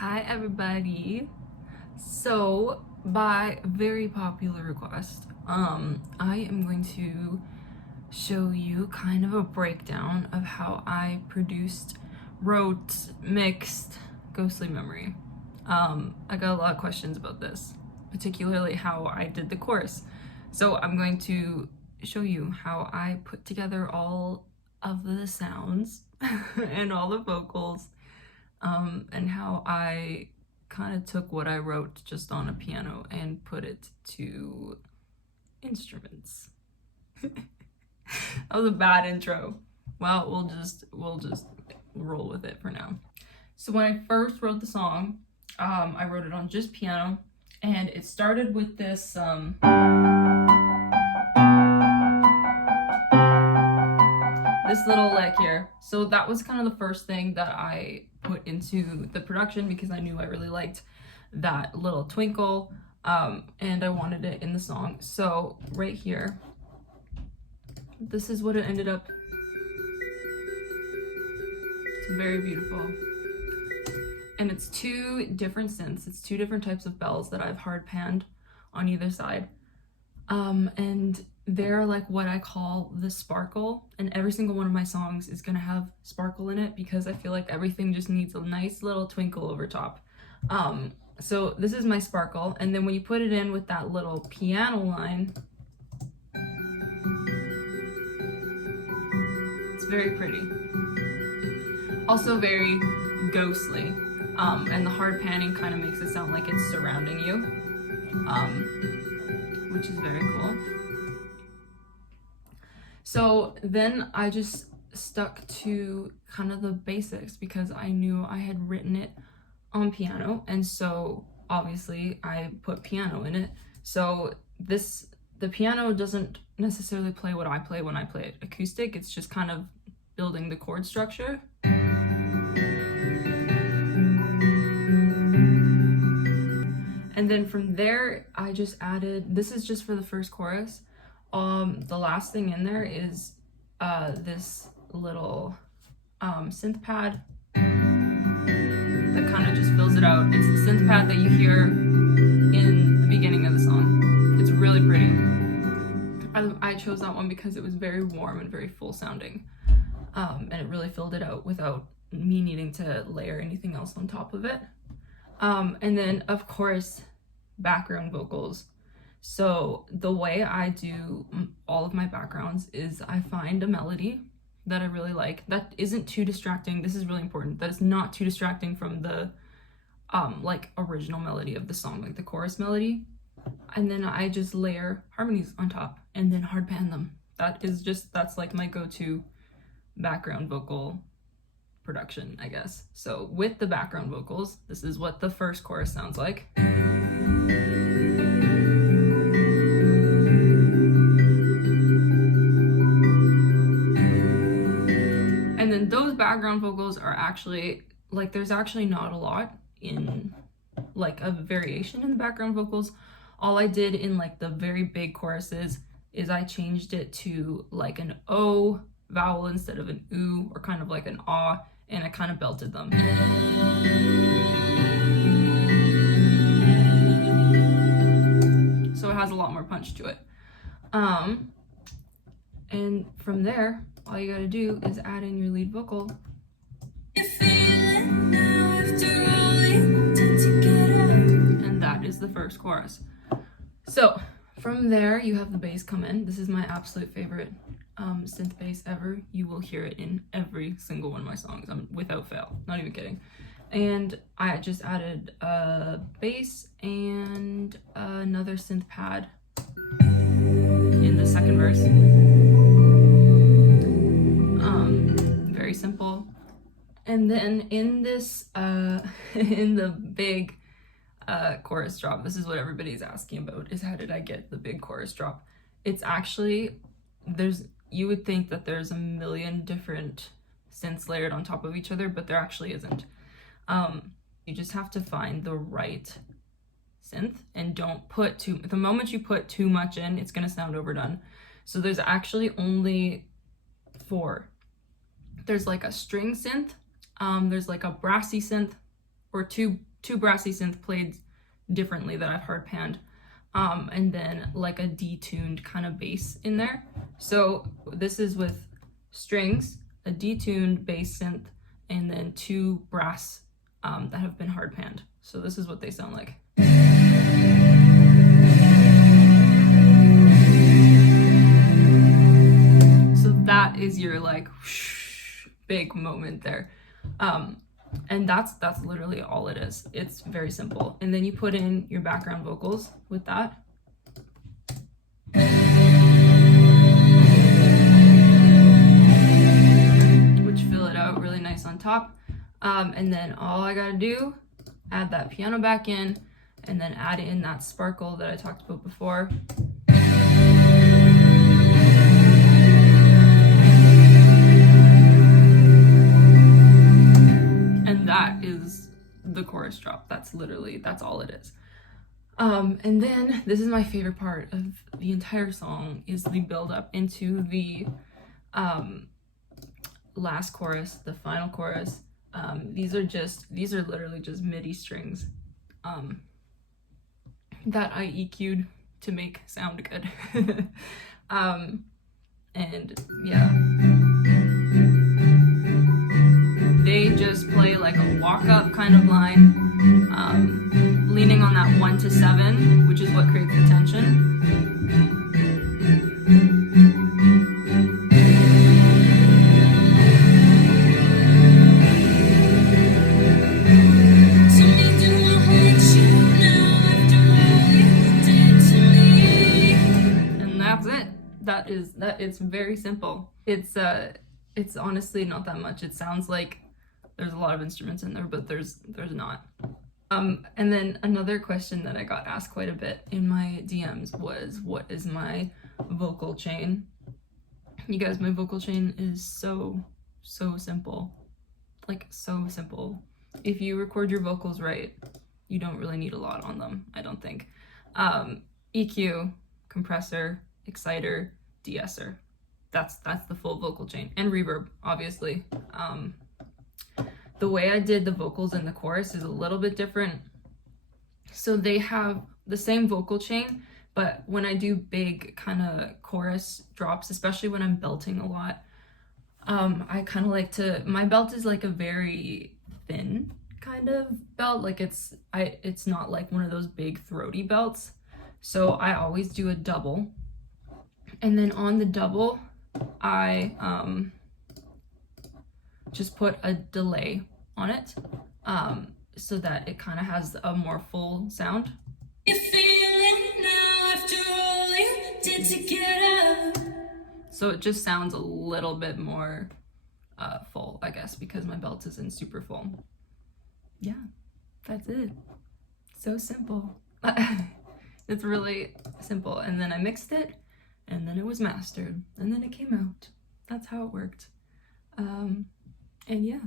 Hi everybody. So by very popular request, I am going to show you kind of a breakdown of how I produced, wrote, mixed Ghostly Memory. I got a lot of questions about this, particularly how I did the chorus. So I'm going to show you how I put together all of the sounds and all the vocals, and how I kind of took what I wrote just on a piano and put it to instruments. That was a bad intro. Well, we'll just roll with it for now. So when I first wrote the song, I wrote it on just piano, and it started with this this little lick here. So that was kind of the first thing that I put into the production because I knew I really liked that little twinkle, and I wanted it in the song. So right here, this is what it ended up. It's very beautiful. And it's two different synths. It's two different types of bells that I've hard panned on either side. And they're like what I call the sparkle, and every single one of my songs is gonna have sparkle in it because I feel like everything just needs a nice little twinkle over top. So this is my sparkle, and then when you put it in with that little piano line, it's very pretty. Also very ghostly, and the hard panning kind of makes it sound like it's surrounding you, which is very cool. So then I just stuck to kind of the basics because I knew I had written it on piano, and so obviously I put piano in it. So the piano doesn't necessarily play what I play when I play it acoustic. It's just kind of building the chord structure. And then from there, I just added, this is just for the first chorus. The last thing in there is this little synth pad that kind of just fills it out. It's the synth pad that you hear in the beginning of the song. It's really pretty. I chose that one because it was very warm and very full sounding, and it really filled it out without me needing to layer anything else on top of it. And then of course, background vocals. So the way I do all of my backgrounds is I find a melody that I really like that isn't too distracting. This is really important, that it's not too distracting from the like original melody of the song, like the chorus melody. And then I just layer harmonies on top and then hard pan them. That's like my go-to background vocal production, I guess. So with the background vocals, this is what the first chorus sounds like. And then those background vocals are actually, like, there's actually not a lot in, like, a variation in the background vocals. All I did in, like, the very big choruses is I changed it to, like, an O vowel instead of an oo, or kind of like an ah, and I kind of belted them. So it has a lot more punch to it. And from there, all you gotta do is add in your lead vocal. And that is the first chorus. So from there, you have the bass come in. This is my absolute favorite synth bass ever. You will hear it in every single one of my songs, without fail, not even kidding. And I just added a bass and another synth pad in the second verse. Very simple. And then in this in the big chorus drop, this is what everybody's asking about, is how did I get the big chorus drop? It's actually, you would think that there's a million different synths layered on top of each other, but there actually isn't. You just have to find the right synth and don't put the moment you put too much in, it's gonna sound overdone. So there's actually only 4. There's like a string synth, there's like a brassy synth, or 2 two brassy synth played differently that I've hard panned, and then like a detuned kind of bass in there. So this is with strings, a detuned bass synth, and then two brass that have been hard panned. So this is what they sound like. So that is your like whoosh, big moment there. And that's literally all it is. It's very simple. And then you put in your background vocals with that. Which fill it out really nice on top. And then all I gotta do, add that piano back in, and then add in that sparkle that I talked about before. And that is the chorus drop. That's all it is. And then this is my favorite part of the entire song, is the build up into the last chorus, the final chorus. These are literally just MIDI strings that I EQ'd to make sound good. And yeah, they just play like a walk-up kind of line, leaning on that 1 to 7, which is what creates the tension. It's very simple. It's honestly not that much. It sounds like there's a lot of instruments in there, but there's not. And then another question that I got asked quite a bit in my DMs was, what is my vocal chain? You guys, my vocal chain is so simple. Like, so simple. If you record your vocals right, you don't really need a lot on them, I don't think. EQ, compressor, exciter, de-esser. That's the full vocal chain. And reverb, obviously. The way I did the vocals in the chorus is a little bit different. So they have the same vocal chain, but when I do big kind of chorus drops, especially when I'm belting a lot, I kind of like to, my belt is like a very thin kind of belt. Like it's not like one of those big throaty belts. So I always do a double. And then on the double, I just put a delay on it, so that it kind of has a more full sound. You're feeling now after all you did to get up. So it just sounds a little bit more full, I guess, because my belt isn't super full. Yeah, that's it. So simple. It's really simple. And then I mixed it, and then it was mastered, and then it came out. That's how it worked. And yeah.